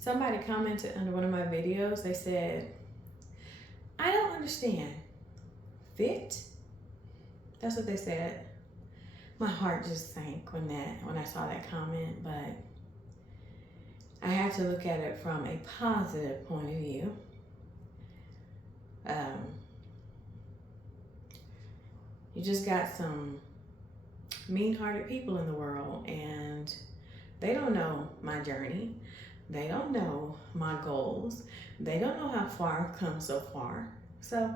Somebody commented under one of my videos. They said, I don't understand. Fit? That's what they said. My heart just sank when I saw that comment, but I had to look at it from a positive point of view. You just got some mean-hearted people in the world, and they don't know my journey. They don't know my goals. They don't know how far I've come so far. So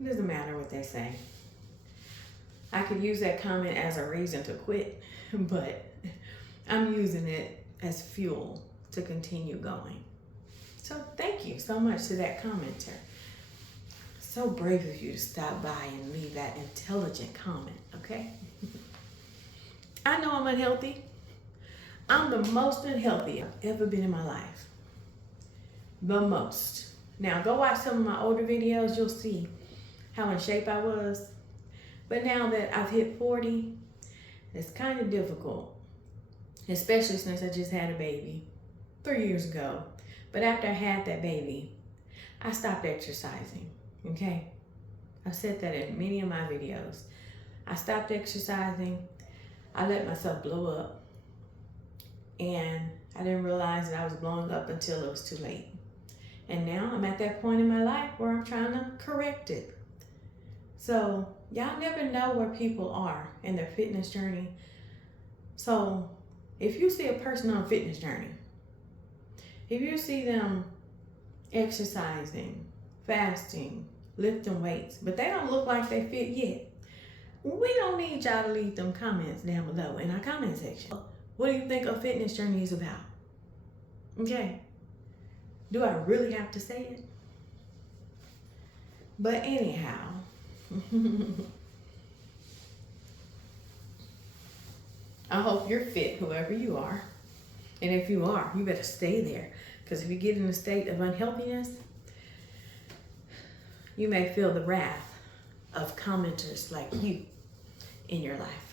it doesn't matter what they say. I could use that comment as a reason to quit, but I'm using it as fuel to continue going. So thank you so much to that commenter. So brave of you to stop by and leave that intelligent comment, okay? I know I'm unhealthy. I'm the most unhealthy I've ever been in my life. The most. Now go watch some of my older videos, you'll see how in shape I was. But now that I've hit 40, it's kind of difficult, especially since I just had a baby 3 years ago. But after I had that baby, I stopped exercising, okay? I've said that in many of my videos. I stopped exercising. I let myself blow up. And I didn't realize that I was blowing up until it was too late. And now I'm at that point in my life where I'm trying to correct it. So y'all never know where people are in their fitness journey. So if you see a person on a fitness journey, if you see them exercising, fasting, lifting weights, but they don't look like they fit yet, we don't need y'all to leave them comments down below in our comment section. What do you think a fitness journey is about? Okay. Do I really have to say it? But anyhow, I hope you're fit, whoever you are. And if you are, you better stay there. Because if you get in a state of unhealthiness, you may feel the wrath of commenters like you in your life.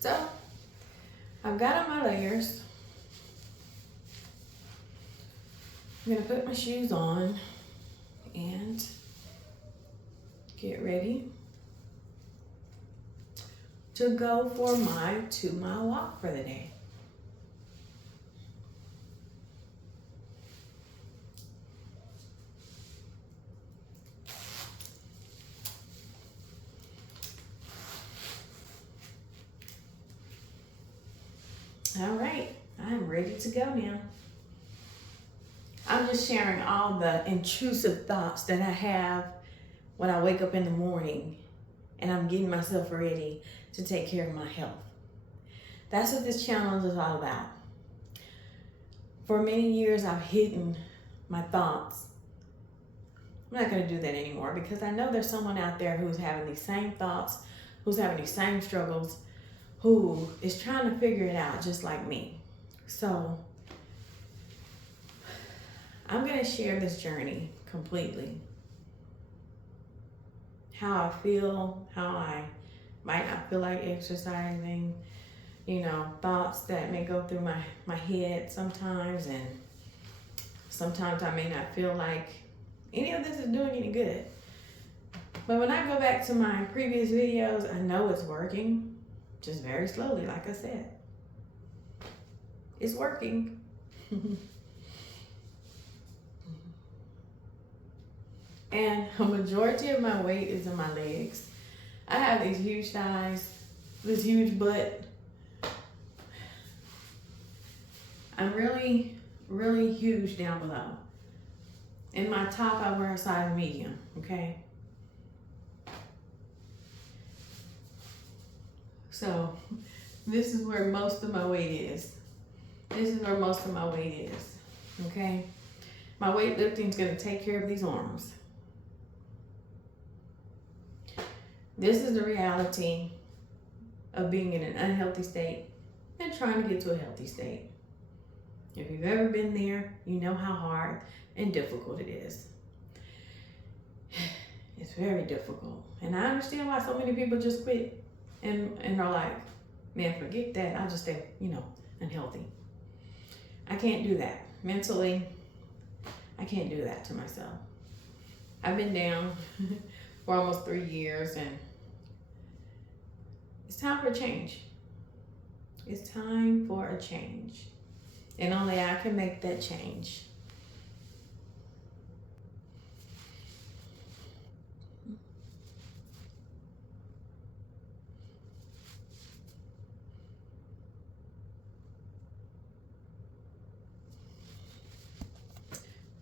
So, I've got on my layers. I'm gonna put my shoes on and get ready to go for my 2-mile walk for the day. All right, I'm ready to go now. I'm just sharing all the intrusive thoughts that I have when I wake up in the morning and I'm getting myself ready to take care of my health. That's what this channel is all about. For many years, I've hidden my thoughts. I'm not gonna do that anymore because I know there's someone out there who's having these same thoughts, who's having these same struggles, who is trying to figure it out just like me. So I'm gonna share this journey completely. How I feel, how I might not feel like exercising, you know, thoughts that may go through my head sometimes, and sometimes I may not feel like any of this is doing any good. But when I go back to my previous videos, I know it's working. Just very slowly, like I said. It's working. And a majority of my weight is in my legs. I have these huge thighs, this huge butt. I'm really, really huge down below. In my top, I wear a size medium, okay? So this is where most of my weight is. This is where most of my weight is, okay? My weightlifting is gonna take care of these arms. This is the reality of being in an unhealthy state and trying to get to a healthy state. If you've ever been there, you know how hard and difficult it is. It's very difficult. And I understand why so many people just quit and are like, man, forget that. I'll just stay, unhealthy. I can't do that. Mentally, I can't do that to myself. I've been down for almost 3 years, and it's time for a change. It's time for a change. And only I can make that change.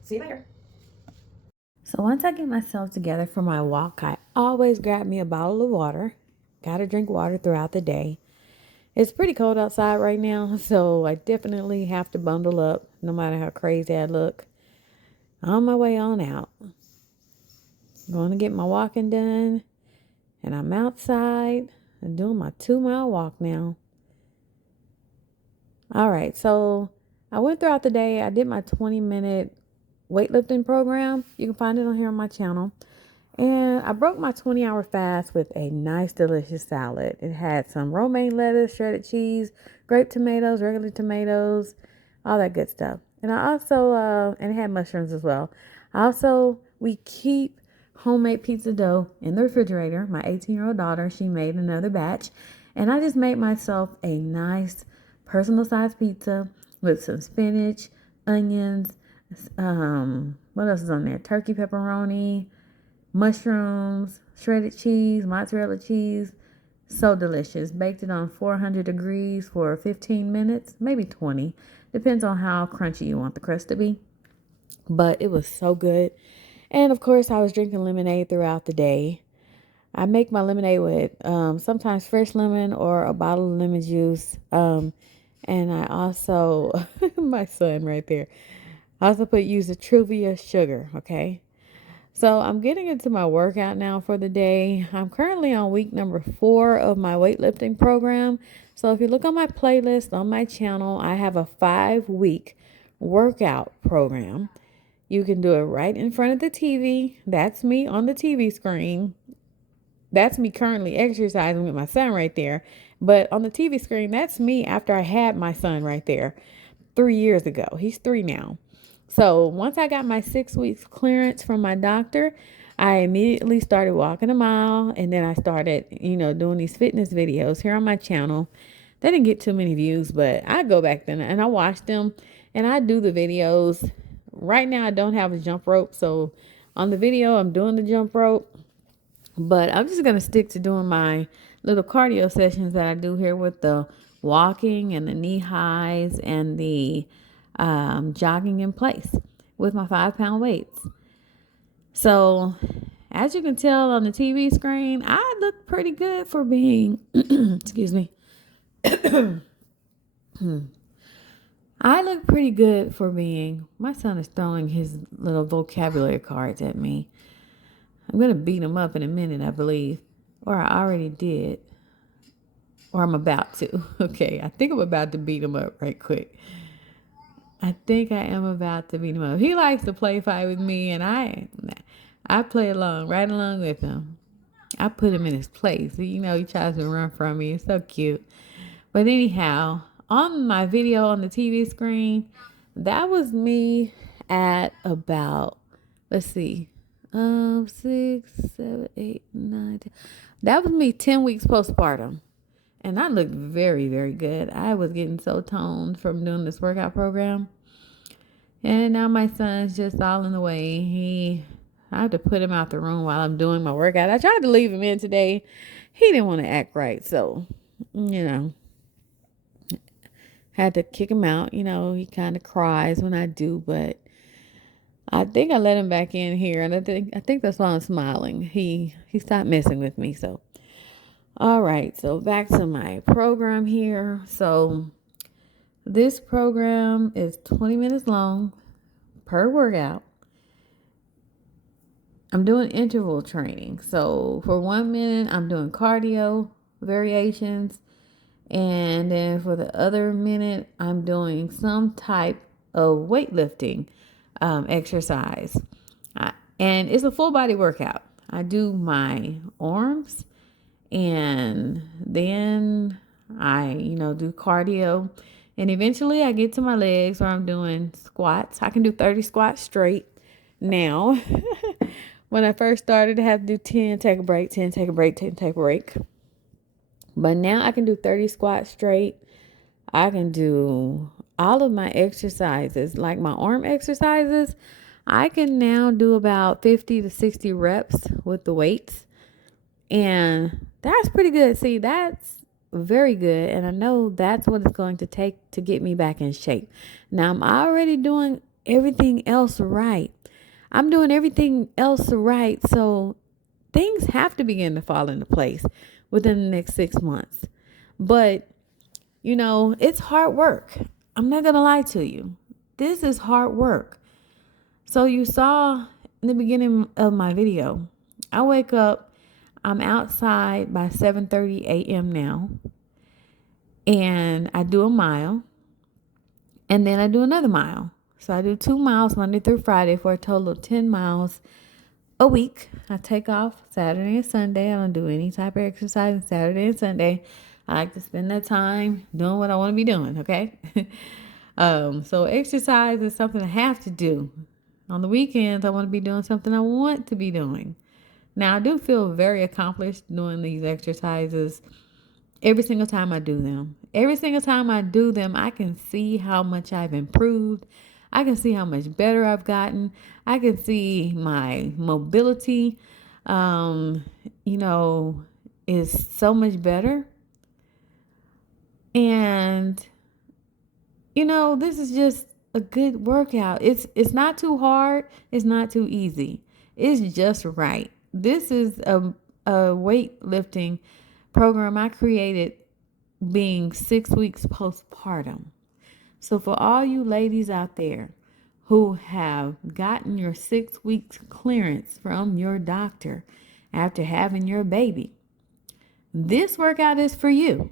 See you later. So once I get myself together for my walk, I always grab me a bottle of water. Gotta drink water throughout the day. It's pretty cold outside right now, so I definitely have to bundle up no matter how crazy I look. On my way on out. Going to get my walking done, and I'm outside and doing my 2-mile walk now. All right, so I went throughout the day. I did my 20-minute weightlifting program. You can find it on here on my channel. And I broke my 20-hour fast with a nice, delicious salad. It had some romaine lettuce, shredded cheese, grape tomatoes, regular tomatoes, all that good stuff. And I also, and it had mushrooms as well. We keep homemade pizza dough in the refrigerator. My 18-year-old daughter, she made another batch. And I just made myself a nice personal sized pizza with some spinach, onions, what else is on there? Turkey pepperoni, mushrooms, shredded cheese, mozzarella cheese. So delicious. Baked it on 400 degrees for 15 minutes, maybe 20. Depends on how crunchy you want the crust to be. But it was so good. And of course, I was drinking lemonade throughout the day. I make my lemonade with sometimes fresh lemon or a bottle of lemon juice. And I also, my son right there, I also use a Truvia sugar, okay? So I'm getting into my workout now for the day. I'm currently on week number 4 of my weightlifting program. So if you look on my playlist on my channel, I have a 5-week workout program. You can do it right in front of the TV. That's me on the TV screen. That's me currently exercising with my son right there. But on the TV screen, that's me after I had my son right there 3 years ago. He's 3 now. So once I got my 6 weeks clearance from my doctor, I immediately started walking a mile, and then I started, doing these fitness videos here on my channel. They didn't get too many views, but I go back then and I watch them and I do the videos. Right now I don't have a jump rope, so on the video I'm doing the jump rope, but I'm just going to stick to doing my little cardio sessions that I do here with the walking and the knee highs and the jogging in place with my 5-pound weights. So as you can tell on the TV screen, I look pretty good for being, excuse me. I look pretty good for being, my son is throwing his little vocabulary cards at me. I'm going to beat him up in a minute, I believe. Or I already did. Or I'm about to. Okay, I think I'm about to beat him up right quick. I think I am about to beat him up. He likes to play fight with me, and I play along, right along with him. I put him in his place. He tries to run from me. It's so cute. But anyhow, on my video on the TV screen, that was me at about, let's see, 6, 7, 8, 9, 10. That was me 10 weeks postpartum. And I looked very, very good. I was getting so toned from doing this workout program. And now my son's just all in the way. I have to put him out the room while I'm doing my workout. I tried to leave him in today. He didn't want to act right. So, had to kick him out. He kind of cries when I do, but I think I let him back in here. And I think that's why I'm smiling. He stopped messing with me. So, all right. So back to my program here. So this program is 20 minutes long per workout. I'm doing interval training. So for 1 minute, I'm doing cardio variations. And then for the other minute, I'm doing some type of weightlifting exercise. And it's a full body workout. I do my arms, and then I, do cardio. And eventually I get to my legs where I'm doing squats. I can do 30 squats straight now. When I first started, I had to do 10, take a break, 10, take a break, 10, take a break. But now I can do 30 squats straight. I can do all of my exercises, like my arm exercises. I can now do about 50 to 60 reps with the weights. And that's pretty good. See, that's very good. And I know that's what it's going to take to get me back in shape. Now, I'm already doing everything else right. I'm doing everything else right. So things have to begin to fall into place within the next 6 months. But, it's hard work. I'm not going to lie to you. This is hard work. So you saw in the beginning of my video, I wake up, I'm outside by 7:30 a.m. now, and I do a mile, and then I do another mile. So I do 2 miles Monday through Friday for a total of 10 miles a week. I take off Saturday and Sunday. I don't do any type of exercise on Saturday and Sunday. I like to spend that time doing what I want to be doing, okay? So exercise is something I have to do. On the weekends, I want to be doing something I want to be doing. Now, I do feel very accomplished doing these exercises every single time I do them. Every single time I do them, I can see how much I've improved. I can see how much better I've gotten. I can see my mobility, um, you know, is so much better. And, this is just a good workout. It's not too hard. It's not too easy. It's just right. This is a weightlifting program I created being 6 weeks postpartum. So for all you ladies out there who have gotten your 6 weeks clearance from your doctor after having your baby, this workout is for you.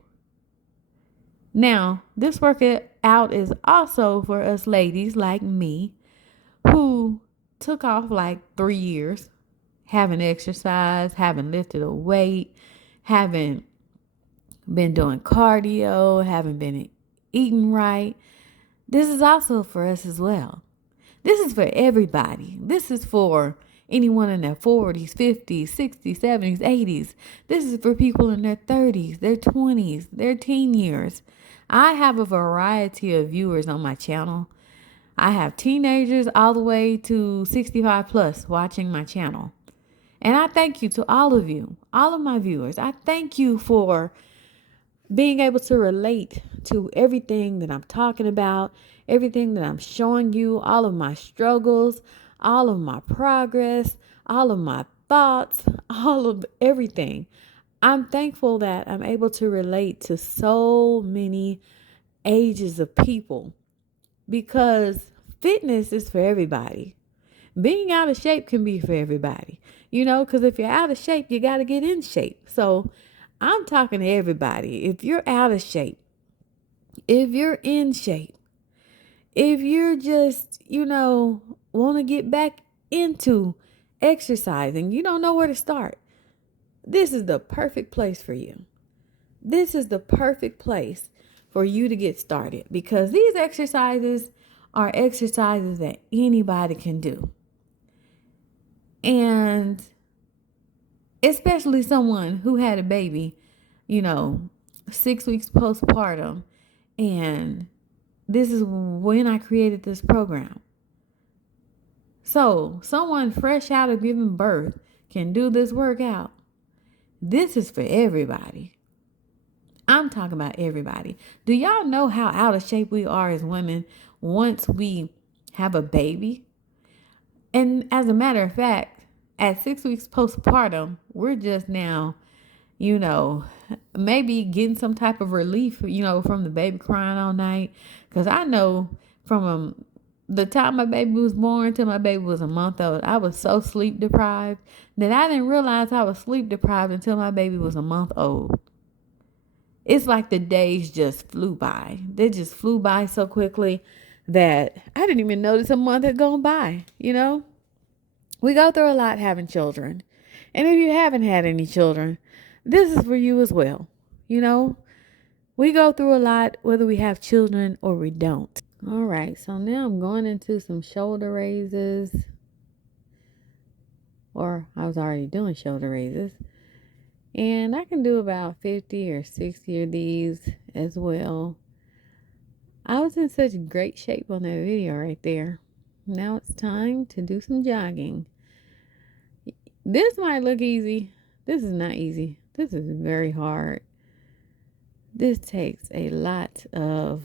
Now, this workout is also for us ladies like me who took off like 3 years, haven't exercised, haven't lifted a weight, haven't been doing cardio, haven't been eating right. This is also for us as well. This is for everybody. This is for anyone in their 40s, 50s, 60s, 70s, 80s. This is for people in their 30s, their 20s, their teen years. I have a variety of viewers on my channel. I have teenagers all the way to 65 plus watching my channel. And I thank you to all of you, all of my viewers. I thank you for being able to relate to everything that I'm talking about, everything that I'm showing you, all of my struggles, all of my progress, all of my thoughts, all of everything. I'm thankful that I'm able to relate to so many ages of people because fitness is for everybody. Being out of shape can be for everybody, because if you're out of shape, you got to get in shape. So I'm talking to everybody. If you're out of shape, if you're in shape, if you're just, want to get back into exercising, you don't know where to start, this is the perfect place for you. This is the perfect place for you to get started because these exercises are exercises that anybody can do. And especially someone who had a baby, 6 weeks postpartum. And this is when I created this program. So someone fresh out of giving birth can do this workout. This is for everybody. I'm talking about everybody. Do y'all know how out of shape we are as women once we have a baby? And as a matter of fact, at 6 weeks postpartum, we're just now, maybe getting some type of relief, from the baby crying all night. Because I know from the time my baby was born till my baby was a month old, I was so sleep deprived that I didn't realize I was sleep deprived until my baby was a month old. It's like the days just flew by. They just flew by so quickly that I didn't even notice a month had gone by, We go through a lot having children. And if you haven't had any children, this is for you as well. You know, we go through a lot whether we have children or we don't. All right, so now I'm going into some shoulder raises, or I was already doing shoulder raises. And I can do about 50 or 60 of these as well. I was in such great shape on that video right there. Now it's time to do some jogging. This might look easy. This is not easy. This is very hard. This takes a lot of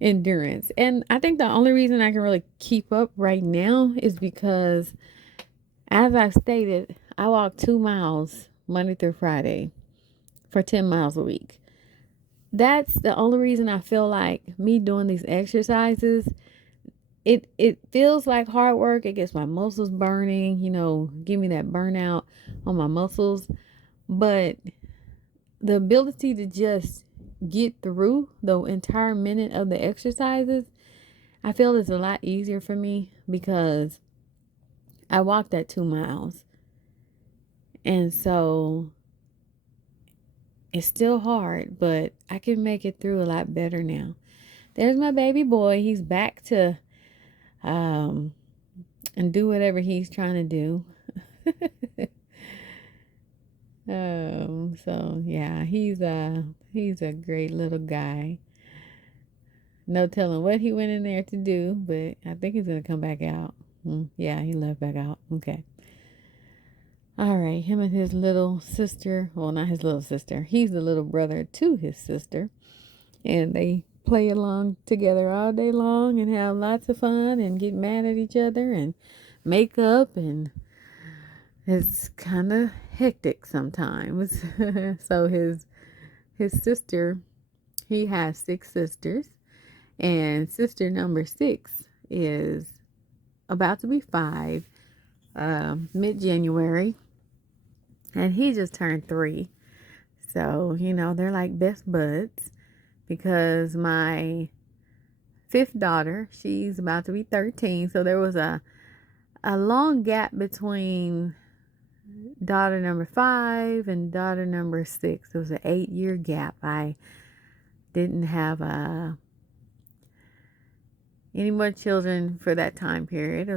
endurance. And I think the only reason I can really keep up right now is because, as I've stated, I walk 2 miles Monday through Friday for 10 miles a week. That's the only reason I feel like me doing these exercises, it feels like hard work. It gets my muscles burning, give me that burnout on my muscles. But the ability to just get through the entire minute of the exercises, I feel is a lot easier for me because I walked that 2 miles. And so it's still hard, but I can make it through a lot better now. There's my baby boy. He's back to and do whatever he's trying to do. So yeah, he's a great little guy. No telling what he went in there to do, but I think he's gonna come back out. Yeah, he left back out. Okay. All right, him and his little sister. Well, not his little sister. He's the little brother to his sister, and they play along together all day long and have lots of fun and get mad at each other and make up, and it's kind of hectic sometimes. So his sister, he has 6 sisters, and sister number 6 is about to be 5 mid-January, and he just turned 3. So they're like best buds, because my 5th daughter, she's about to be 13. So there was a long gap between daughter number 5 and daughter number 6. It was an 8-year gap. I didn't have any more children for that time period.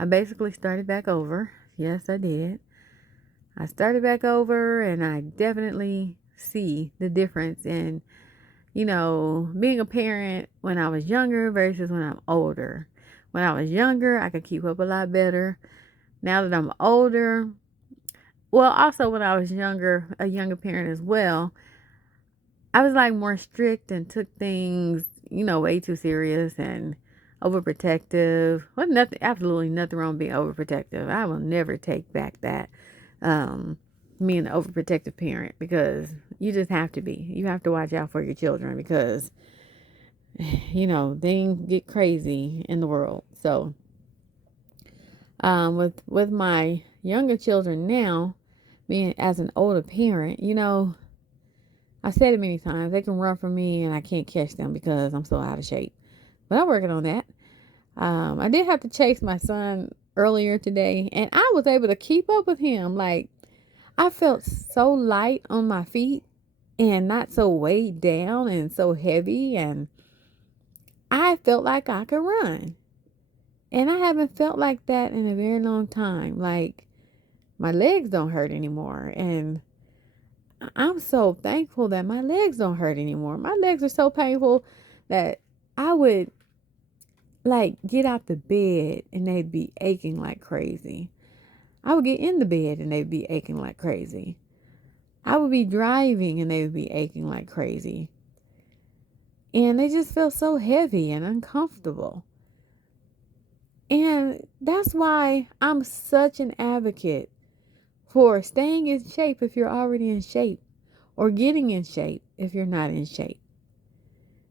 I basically started back over. Yes, I did. I started back over, and I definitely see the difference in being a parent when I was younger versus when I'm older. When I was younger, I could keep up a lot better. Now that I'm older, well, also when I was younger, a younger parent as well, I was like more strict and took things, way too serious and overprotective. Well, absolutely nothing wrong being overprotective. I will never take back that, being an overprotective parent, because you just have to be. You have to watch out for your children, because things get crazy in the world. So with my younger children now, being as an older parent, I said it many times, they can run from me and I can't catch them because I'm so out of shape. But I'm working on that. I did have to chase my son earlier today, and I was able to keep up with him. Like, I felt so light on my feet and not so weighed down and so heavy, and I felt like I could run. And I haven't felt like that in a very long time. Like, my legs don't hurt anymore, and I'm so thankful that my legs don't hurt anymore. My legs are so painful that I would get out the bed and they'd be aching like crazy. I would get in the bed and they'd be aching like crazy. I would be driving and they would be aching like crazy. And they just felt so heavy and uncomfortable. And that's why I'm such an advocate for staying in shape if you're already in shape, or getting in shape if you're not in shape,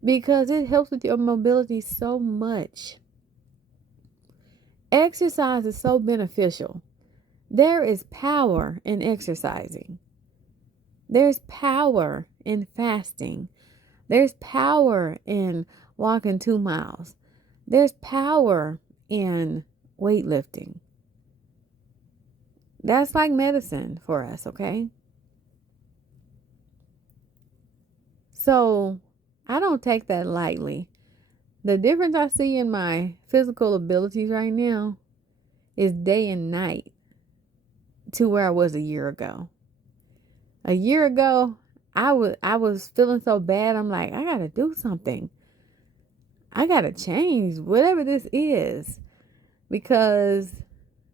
because it helps with your mobility so much. Exercise is so beneficial. There is power in exercising. There's power in fasting. There's power in walking 2 miles. There's power in weightlifting. That's like medicine for us, okay? So I don't take that lightly. The difference I see in my physical abilities right now is day and night to where I was a year ago. A year ago, I was feeling so bad. I'm like, I gotta do something. I gotta change whatever this is, because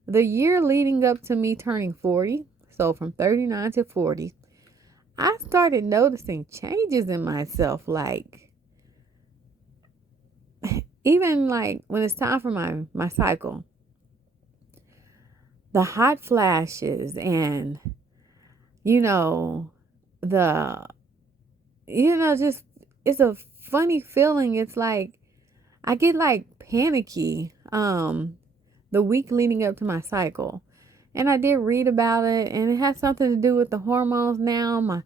the year leading up to me turning 40, so from 39 to 40, I started noticing changes in myself. Like, even like when it's time for my cycle, the hot flashes and, you know, the, just, it's a funny feeling. It's like, I get like panicky the week leading up to my cycle. And I did read about it, and it has something to do with the hormones now.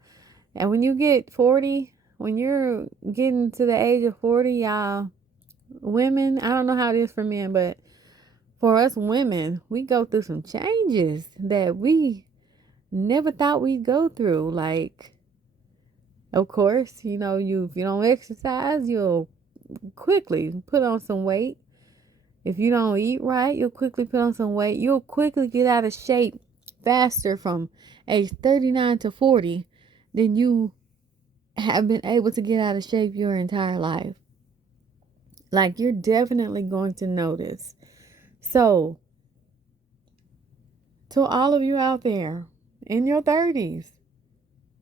And when you get 40, when you're getting to the age of 40, y'all, women, I don't know how it is for men, but for us women, we go through some changes that we never thought we'd go through. Like, of course, if you don't exercise, you'll quickly put on some weight. If you don't eat right, you'll quickly put on some weight. You'll quickly get out of shape faster from age 39 to 40 than you have been able to get out of shape your entire life. Like, you're definitely going to notice. So, to all of you out there in your 30s,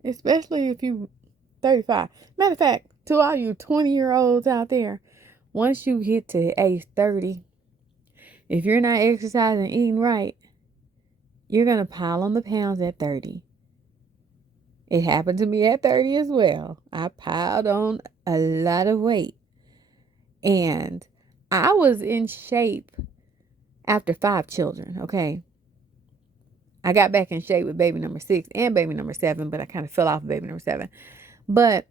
especially if you 35. Matter of fact, to all you 20-year-olds out there, once you hit to age 30, if you're not exercising, eating right, you're going to pile on the pounds at 30. It happened to me at 30 as well. I piled on a lot of weight. And I was in shape after 5 children, okay? I got back in shape with baby number 6 and baby number 7, but I kind of fell off of baby number 7. But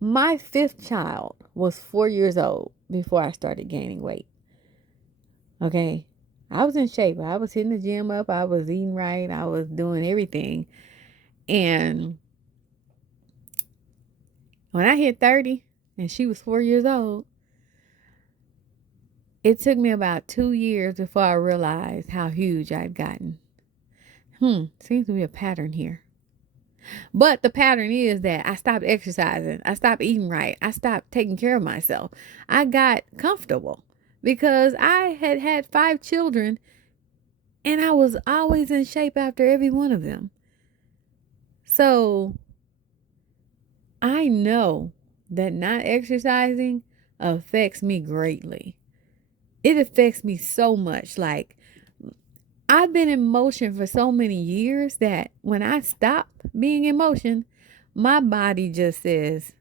my 5th child was 4 years old before I started gaining weight. Okay? I was in shape. I was hitting the gym up. I was eating right. I was doing everything. And when I hit 30 and she was 4 years old, it took me about 2 years before I realized how huge I'd gotten. Seems to be a pattern here. But the pattern is that I stopped exercising. I stopped eating right. I stopped taking care of myself. I got comfortable because I had had 5 children and I was always in shape after every one of them. So I know that not exercising affects me greatly. It affects me so much. Like, I've been in motion for so many years that when I stop being in motion, my body just says,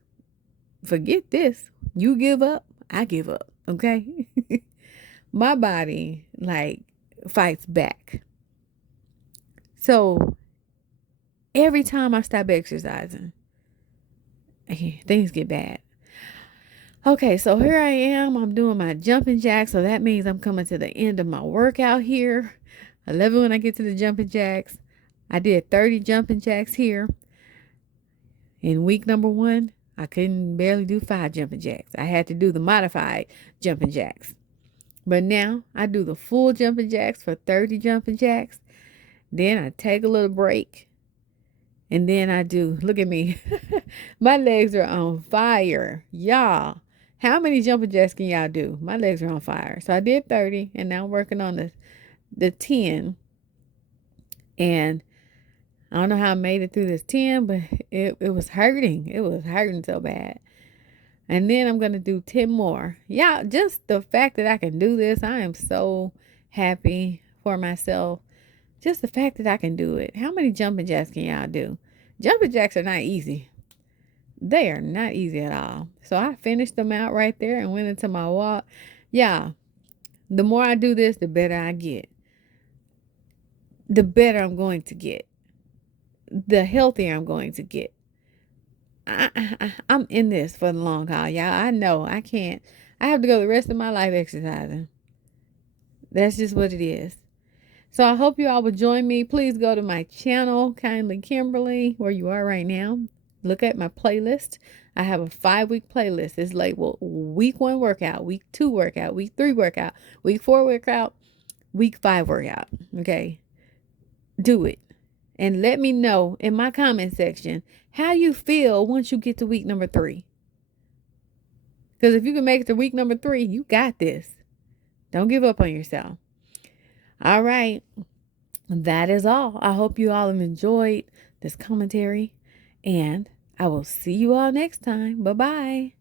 forget this. You give up, I give up. Okay? My body, like, fights back. So every time I stop exercising, things get bad. Okay, so here I am. I'm doing my jumping jacks. So that means I'm coming to the end of my workout here. I love it when I get to the jumping jacks. I did 30 jumping jacks here. In week number 1, I couldn't barely do 5 jumping jacks. I had to do the modified jumping jacks. But now I do the full jumping jacks for 30 jumping jacks. Then I take a little break. And then I do, look at me. My legs are on fire. Y'all, how many jumping jacks can y'all do? My legs are on fire. So I did 30 and now I'm working on the 10. And I don't know how I made it through this 10, but it was hurting. It was hurting so bad. And then I'm going to do 10 more. Yeah, just the fact that I can do this, I am so happy for myself. Just the fact that I can do it. How many jumping jacks can y'all do? Jumping jacks are not easy. They are not easy at all. So I finished them out right there and went into my walk. Yeah, the more I do this, the better I get. The better I'm going to get. The healthier I'm going to get. I'm in this for the long haul, y'all. I know I can't. I have to go the rest of my life exercising. That's just what it is. So I hope you all will join me. Please go to my channel, Kindly Kimberly, where you are right now. Look at my playlist. I have a 5-week playlist. It's labeled week 1 workout, week 2 workout, week 3 workout, week 4 workout, week 5 workout. Okay. Do it. And let me know in my comment section how you feel once you get to week number 3. Because if you can make it to week number 3, you got this. Don't give up on yourself. All right. That is all. I hope you all have enjoyed this commentary, and I will see you all next time. Bye bye.